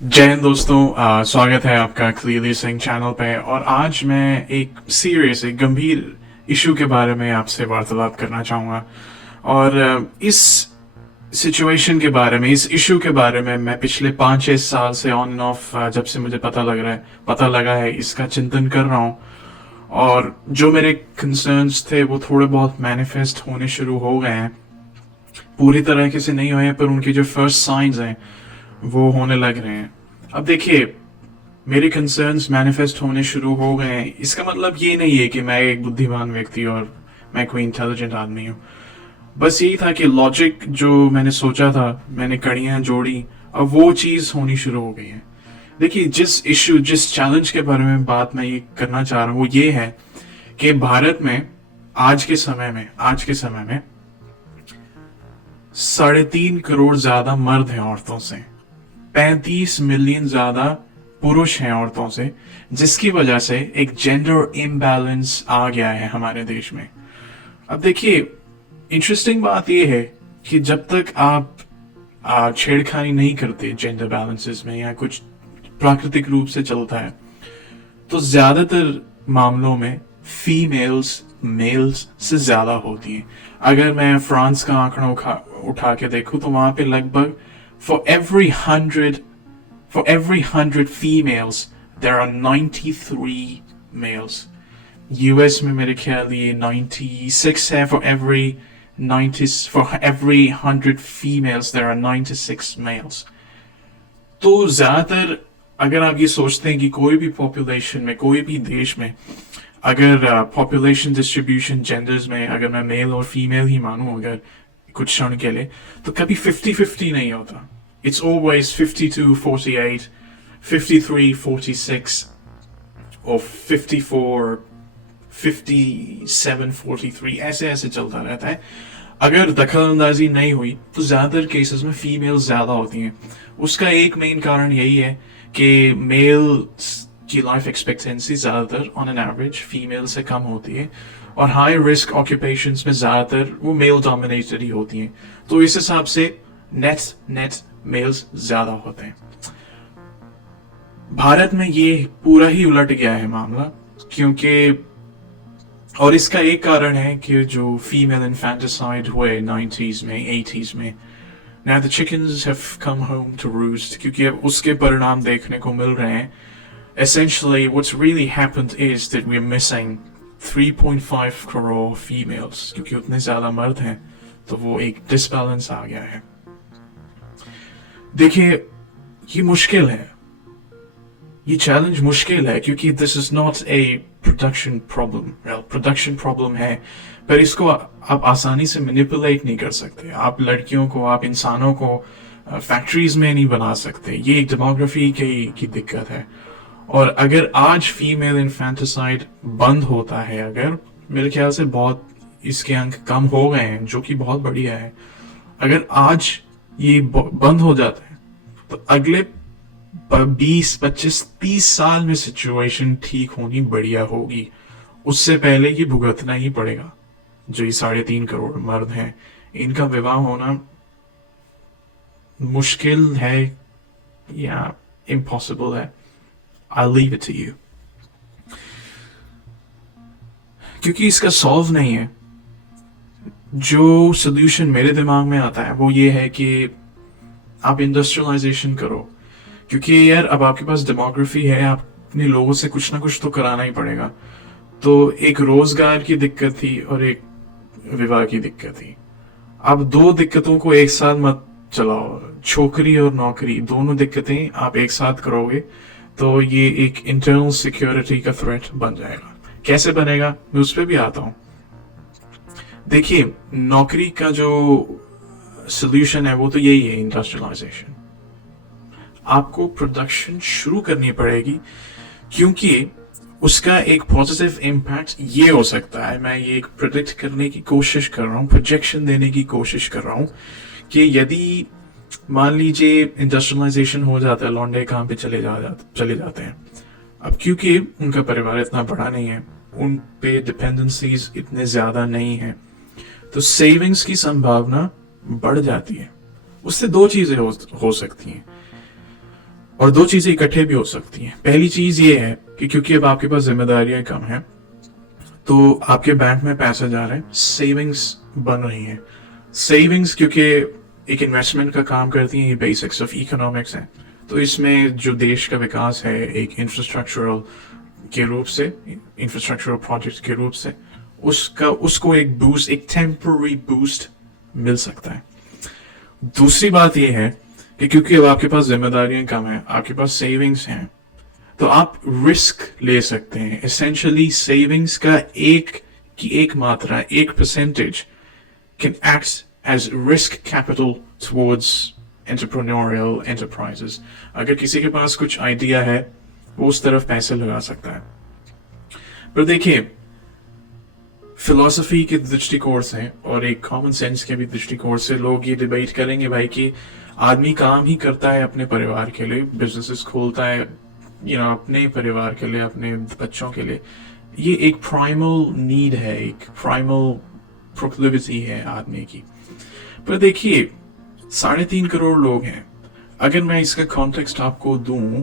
जय हिंद दोस्तों, स्वागत है आपका क्लियरली सिंह चैनल पे। और आज मैं एक गंभीर इशू के बारे में आपसे वार्तालाप करना चाहूँगा। और इस सिचुएशन के बारे में, इस इशू के बारे में मैं पिछले 5-6 साल से ऑन एंड ऑफ, जब से मुझे पता लगा है, इसका चिंतन कर रहा हूँ। और जो मेरे कंसर्न्स थे वो थोड़े बहुत मैनिफेस्ट होने शुरू हो गए हैं। पूरी तरीके से नहीं हुए हैं, पर उनके जो फर्स्ट साइंस हैं वो होने लग रहे हैं। अब देखिए, मेरे कंसर्न्स मैनिफेस्ट होने शुरू हो गए हैं, इसका मतलब ये नहीं है कि मैं एक बुद्धिमान व्यक्ति और मैं कोई इंटेलिजेंट आदमी हूँ। बस यही था कि लॉजिक जो मैंने सोचा था, मैंने कड़ियाँ जोड़ी, अब वो चीज़ होनी शुरू हो गई है। देखिए, जिस चैलेंज के बारे में बात मैं ये करना चाह रहा हूँ वो ये है कि भारत में आज के समय में 3.5 करोड़ ज्यादा मर्द हैं औरतों से, 35 मिलियन ज्यादा पुरुष हैं औरतों से, जिसकी वजह से एक जेंडर इम्बैलेंस आ गया है हमारे देश में। अब देखिए, इंटरेस्टिंग बात यह है कि जब तक आप छेड़खानी नहीं करते जेंडर बैलेंसेस में या कुछ प्राकृतिक रूप से चलता है, तो ज्यादातर मामलों में फीमेल्स मेल्स से ज्यादा होती हैं। अगर मैं फ्रांस का आंकड़ा उठा के देखूं तो वहां पे लगभग for every 100 females there are 93 males. US में मेरे ख्याल ये 96 है। For every 100 females there are 96 males. तो ज्यादातर, अगर आप ये सोचते हैं कि कोई भी पॉपुलेशन में, कोई भी देश में, अगर पॉपुलेशन डिस्ट्रीब्यूशन जेंडर्स में अगर मैं मेल और फीमेल ही मानूं अगर कुछ क्षण के लिए, तो कभी 50-50 नहीं होता। इट्स ऑलवेज 52-48, 53-46 और 57-43, ऐसे ऐसे चलता रहता है। अगर दखल अंदाजी नहीं हुई तो ज्यादातर केसेस में फीमेल ज्यादा होती हैं। उसका एक मेन कारण यही है कि मेल की लाइफ एक्सपेक्टेंसी ज्यादातर ऑन एन एवरेज फीमेल से कम होती है, और हाई रिस्क ऑक्यूपेशंस में ज्यादातर वो मेल डोमिनेटेड ही होती हैं। तो इस हिसाब से नेट मेल्स ज्यादा होते हैं। भारत में ये पूरा ही उलट गया है मामला, क्योंकि और इसका एक कारण है कि जो फीमेल इन्फेंटिसाइड हुए 90s में 80s में, now the chickens have come home to roost, क्योंकि अब उसके परिणाम देखने को मिल रहे हैं। Essentially, what's really happened is that we're missing 3.5 crore females, क्योंकि उतने ज्यादा मर्द हैं, तो वो एक डिसबैलेंस आ गया है। देखिए, ये मुश्किल है, ये चैलेंज मुश्किल है, क्योंकि this is not a production problem है, पर इसको आप आसानी से मैनिपुलेट नहीं कर सकते। आप लड़कियों को, आप इंसानों को फैक्ट्रीज में नहीं बना सकते। ये एक डेमोग्राफी की दिक्कत है। और अगर आज फीमेल इन्फेंटिसाइड बंद होता है, अगर मेरे ख्याल से बहुत इसके अंक कम हो गए हैं, जो कि बहुत बढ़िया है। अगर आज ये बंद हो जाता है तो अगले 20, 25, 30 साल में सिचुएशन ठीक होनी बढ़िया होगी। उससे पहले ये भुगतना ही पड़ेगा। जो ये 3.5 करोड़ मर्द हैं, इनका विवाह होना मुश्किल है या इम्पॉसिबल है। I'll leave it to you, क्योंकि इसका सॉल्व नहीं है। जो सोल्यूशन मेरे दिमाग में आता है वो ये है कि आप इंडस्ट्रियलाइजेशन करो, क्योंकि यार अब आपके पास डेमोग्राफी है, आप अपने लोगों से कुछ ना कुछ तो कराना ही पड़ेगा। तो एक रोजगार की दिक्कत थी और एक विवाह की दिक्कत थी। अब दो दिक्कतों को एक साथ मत चलाओ। छोकरी और नौकरी दोनों दिक्कतें आप एक साथ करोगे तो ये एक इंटरनल सिक्योरिटी का थ्रेट बन जाएगा। कैसे बनेगा, मैं उस पर भी आता हूं। देखिए, नौकरी का जो सोल्यूशन है वो तो यही है, इंडस्ट्रियलाइजेशन। आपको प्रोडक्शन शुरू करनी पड़ेगी, क्योंकि उसका एक पॉजिटिव इम्पैक्ट ये हो सकता है। मैं ये एक प्रेडिक्ट करने की कोशिश कर रहा हूँ, प्रोजेक्शन देने की कोशिश कर रहा हूँ कि यदि मान लीजिए इंडस्ट्रियलाइजेशन हो जाता है, लौंडे काम पे चले जाते हैं। अब क्योंकि उनका परिवार इतना बड़ा नहीं है, उन पे डिपेंडेंसीज इतने ज्यादा नहीं है, तो सेविंग्स की संभावना बढ़ जाती है। उससे दो चीजें हो सकती हैं। और दो चीजें इकट्ठे भी हो सकती हैं। पहली चीज ये है कि क्योंकि अब आपके पास जिम्मेदारियां कम हैं, तो आपके बैंक में पैसे जा रहे हैं, सेविंग्स बन रही हैं। सेविंग्स क्योंकि एक इन्वेस्टमेंट का काम करती हैं, ये बेसिक्स ऑफ इकोनॉमिक्स है। तो इसमें जो देश का विकास है एक इंफ्रास्ट्रक्चरल के रूप से, इंफ्रास्ट्रक्चरल प्रोजेक्ट के रूप से, उसको एक बूस्ट, एक टेम्पररी बूस्ट मिल सकता है। दूसरी बात यह है कि क्योंकि अब आपके पास जिम्मेदारियां कम है, आपके पास सेविंग्स हैं, तो आप रिस्क ले सकते हैं। एसेंशियली सेविंग्स का एक मात्रा, एक percentage can act as risk capital towards entrepreneurial enterprises. अगर किसी के पास कुछ आइडिया है, वो उस तरफ पैसे लगा सकता है। पर देखिए, फिलॉसफी के दृष्टिकोण से और एक कॉमन सेंस के भी दृष्टिकोण से लोग ये डिबेट करेंगे भाई कि आदमी काम ही करता है अपने परिवार के लिए, बिजनेसेस खोलता है अपने परिवार के लिए, अपने बच्चों के लिए। ये एक प्राइमल नीड है, एक प्राइमल प्रोक्लिविटी है आदमी की। पर देखिए, 3.5 करोड़ लोग हैं। अगर मैं इसका कॉन्टेक्स्ट आपको दूं,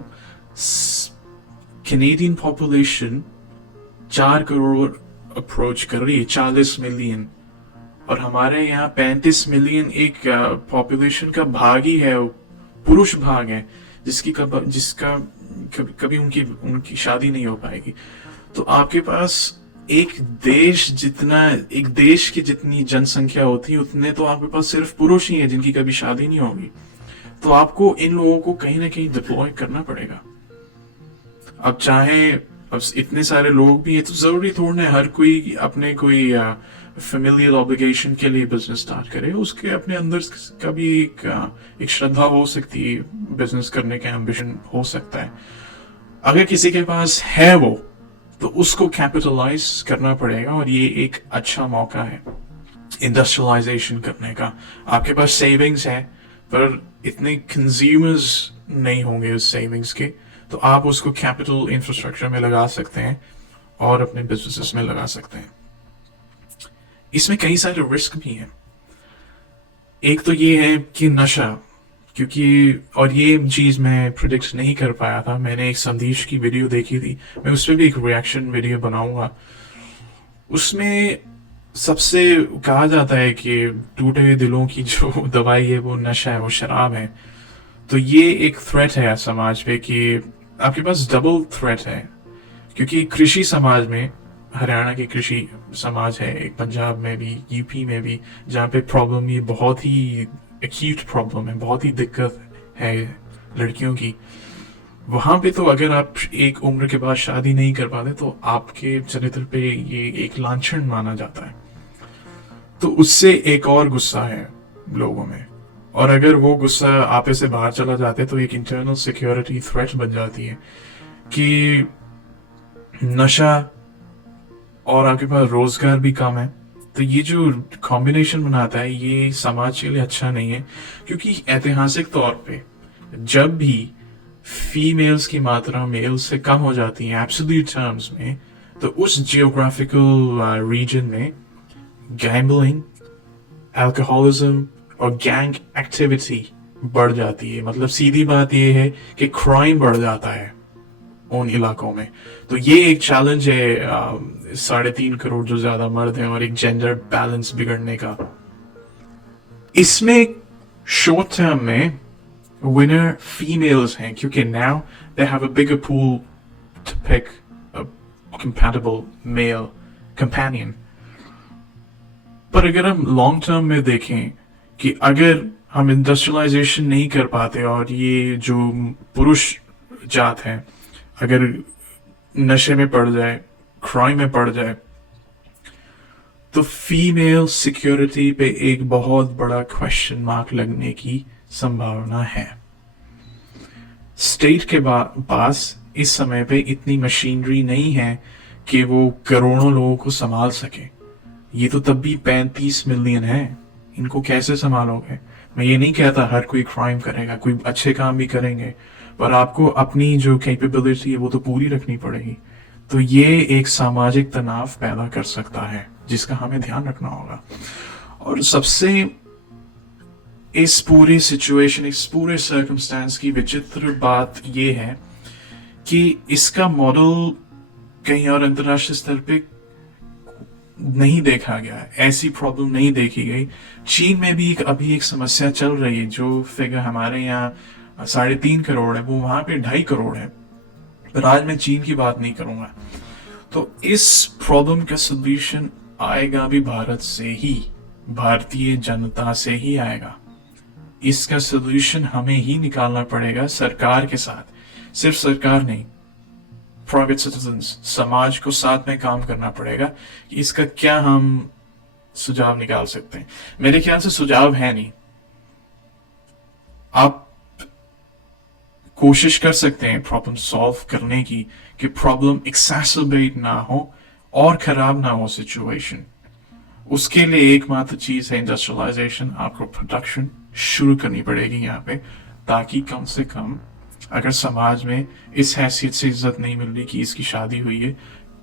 कैनेडियन पॉपुलेशन 4 करोड़ अप्रोच कर रही है, 40 मिलियन, और हमारे यहाँ 35 मिलियन एक पॉपुलेशन का भाग ही है, पुरुष भाग है, जिसका कभी उनकी शादी नहीं हो पाएगी। तो आपके पास एक देश की जितनी जनसंख्या होती है, उतने तो आपके पास सिर्फ पुरुष ही है जिनकी कभी शादी नहीं होगी। तो आपको इन लोगों को कहीं ना कहीं डिप्लॉय करना पड़ेगा। अब चाहे अब इतने सारे लोग भी हैं, तो जरूरी थोड़ा है हर कोई अपने कोई फेमिलियल ऑब्लिगेशन के लिए बिजनेस स्टार्ट करे। उसके अपने अंदर का भी एक श्रद्धा हो सकती है, बिजनेस करने का एम्बिशन हो सकता है। अगर किसी के पास है वो, तो उसको कैपिटलाइज करना पड़ेगा, और ये एक अच्छा मौका है इंडस्ट्रियलाइजेशन करने का। आपके पास सेविंग्स है, पर इतने कंज्यूमर्स नहीं होंगे उस सेविंग्स के, तो आप उसको कैपिटल इंफ्रास्ट्रक्चर में लगा सकते हैं और अपने बिजनेसेस में लगा सकते हैं। इसमें कई सारे रिस्क भी हैं। एक तो ये है कि नशा, क्योंकि और ये चीज मैं प्रिडिक्ट नहीं कर पाया था। मैंने एक संदेश की वीडियो देखी थी, मैं उस पर भी एक रिएक्शन वीडियो बनाऊंगा। उसमें सबसे कहा जाता है कि टूटे हुए दिलों की जो दवाई है वो नशा है, वो शराब है। तो ये एक थ्रेट है समाज पे कि आपके पास डबल थ्रेट है, क्योंकि कृषि समाज में, हरियाणा के कृषि समाज है एक, पंजाब में भी, यूपी में भी, जहाँ पे प्रॉब्लम ये बहुत ही एक्यूट प्रॉब्लम है, बहुत ही दिक्कत है लड़कियों की। वहां पे तो अगर आप एक उम्र के बाद शादी नहीं कर पाते, तो आपके चरित्र पे ये एक लांछन माना जाता है। तो उससे एक और गुस्सा है लोगों में, और अगर वो गुस्सा आपे से बाहर चला जाता है, तो एक इंटरनल सिक्योरिटी थ्रेट बन जाती है कि नशा और आपके पास रोजगार भी कम है। तो ये जो कॉम्बिनेशन बनाता है, ये समाज के लिए अच्छा नहीं है। क्योंकि ऐतिहासिक तौर पे जब भी फीमेल्स की मात्रा मेल से कम हो जाती है एब्सोल्यूट टर्म्स में, तो उस जियोग्राफिकल रीजन में गैम्बलिंग, अल्कोहलिज्म और गैंग एक्टिविटी बढ़ जाती है। मतलब सीधी बात ये है कि क्राइम बढ़ जाता है उन इलाकों में। तो ये एक चैलेंज है 3.5 करोड़ जो ज्यादा मर्द हैं और एक जेंडर बैलेंस बिगड़ने का। इसमें शॉर्ट टर्म में विनर फीमेल्स हैं, क्योंकि now they have a bigger pool to pick a compatible male companion. पर अगर हम लॉन्ग टर्म में देखें कि अगर हम इंडस्ट्रियलाइजेशन नहीं कर पाते और ये जो पुरुष जात है अगर नशे में पड़ जाए, क्राइम में पड़ जाए, तो फीमेल सिक्योरिटी पे एक बहुत बड़ा क्वेश्चन मार्क लगने की संभावना है। स्टेट के पास इस समय पे इतनी मशीनरी नहीं है कि वो करोड़ों लोगों को संभाल सके। ये तो तब भी 35 मिलियन है, इनको कैसे संभालोगे? मैं ये नहीं कहता हर कोई क्राइम करेगा, कोई अच्छे काम भी करेंगे, पर आपको अपनी जो कैपेबिलिटी है वो तो पूरी रखनी पड़ेगी। तो ये एक सामाजिक तनाव पैदा कर सकता है, जिसका हमें ध्यान रखना होगा। और सबसे इस पूरे सिचुएशन, इस पूरे सर्कमस्टेंस की विचित्र बात ये है कि इसका मॉडल कहीं और अंतर्राष्ट्रीय स्तर पे नहीं देखा गया है, ऐसी प्रॉब्लम नहीं देखी गई। चीन में भी अभी एक समस्या चल रही है, जो फिगर हमारे यहाँ 3.5 करोड़ है, वो वहां पे 2.5 करोड़ है। पर आज मैं चीन की बात नहीं करूंगा। तो इस प्रॉब्लम का सोल्यूशन आएगा भी भारत से ही, भारतीय जनता से ही आएगा। इसका सोल्यूशन हमें ही निकालना पड़ेगा सरकार के साथ। सिर्फ सरकार नहीं, प्राइवेट सिटीजन्स, समाज को साथ में काम करना पड़ेगा कि इसका क्या हम सुझाव निकाल सकते हैं। मेरे ख्याल से सुझाव है नहीं। आप कोशिश कर सकते हैं प्रॉब्लम सॉल्व करने की, कि प्रॉब्लम एक्सेसरबेट ना हो और खराब ना हो सिचुएशन। उसके लिए एकमात्र चीज है इंडस्ट्रियलाइजेशन। आपको प्रोडक्शन शुरू करनी पड़ेगी यहाँ पे, ताकि कम से कम, अगर समाज में इस हैसियत से इज्जत नहीं मिल रही कि इसकी शादी हुई है,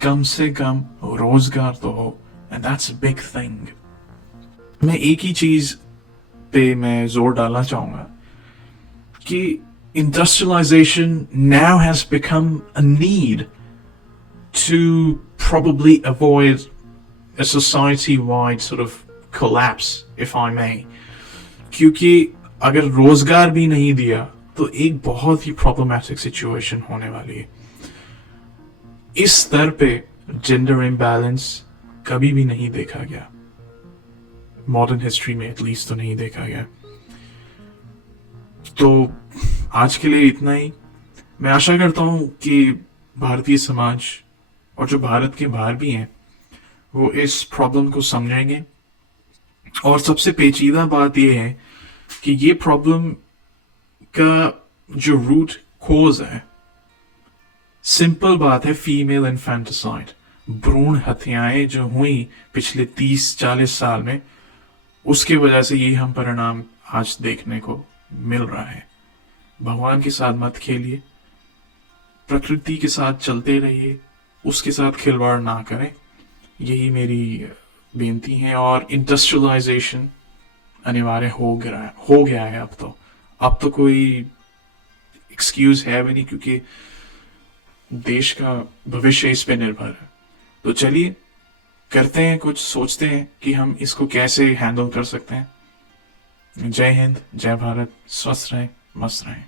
कम से कम रोजगार तो हो। And that's a big thing. मैं एक ही चीज पे मैं जोर डालना चाहूंगा कि industrialization now has become a need to probably avoid a society-wide sort of collapse, if I may. क्योंकि अगर रोजगार भी नहीं दिया तो एक बहुत ही प्रॉब्लमैटिक सिचुएशन होने वाली है। इस स्तर पे जेंडर इम्बैलेंस कभी भी नहीं देखा गया, मॉडर्न हिस्ट्री में एटलीस्ट तो नहीं देखा गया। तो आज के लिए इतना ही। मैं आशा करता हूं कि भारतीय समाज और जो भारत के बाहर भी हैं वो इस प्रॉब्लम को समझेंगे। और सबसे पेचीदा बात यह है कि ये प्रॉब्लम का जो रूट कोज है, सिंपल बात है, फीमेल इन्फेंटिसाइड, भ्रूण हत्याएं जो हुई पिछले 30-40 साल में, उसके वजह से ये हम परिणाम आज देखने को मिल रहा है। भगवान के साथ मत खेलिए, प्रकृति के साथ चलते रहिए, उसके साथ खिलवाड़ ना करें, यही मेरी बेनती है। और इंडस्ट्रियलाइजेशन अनिवार्य हो गया है। अब तो कोई एक्सक्यूज है भी नहीं, क्योंकि देश का भविष्य इस पे निर्भर है। तो चलिए करते हैं कुछ, सोचते हैं कि हम इसको कैसे हैंडल कर सकते हैं। जय हिंद, जय भारत, स्वस्थ रहें, मस्त रहें।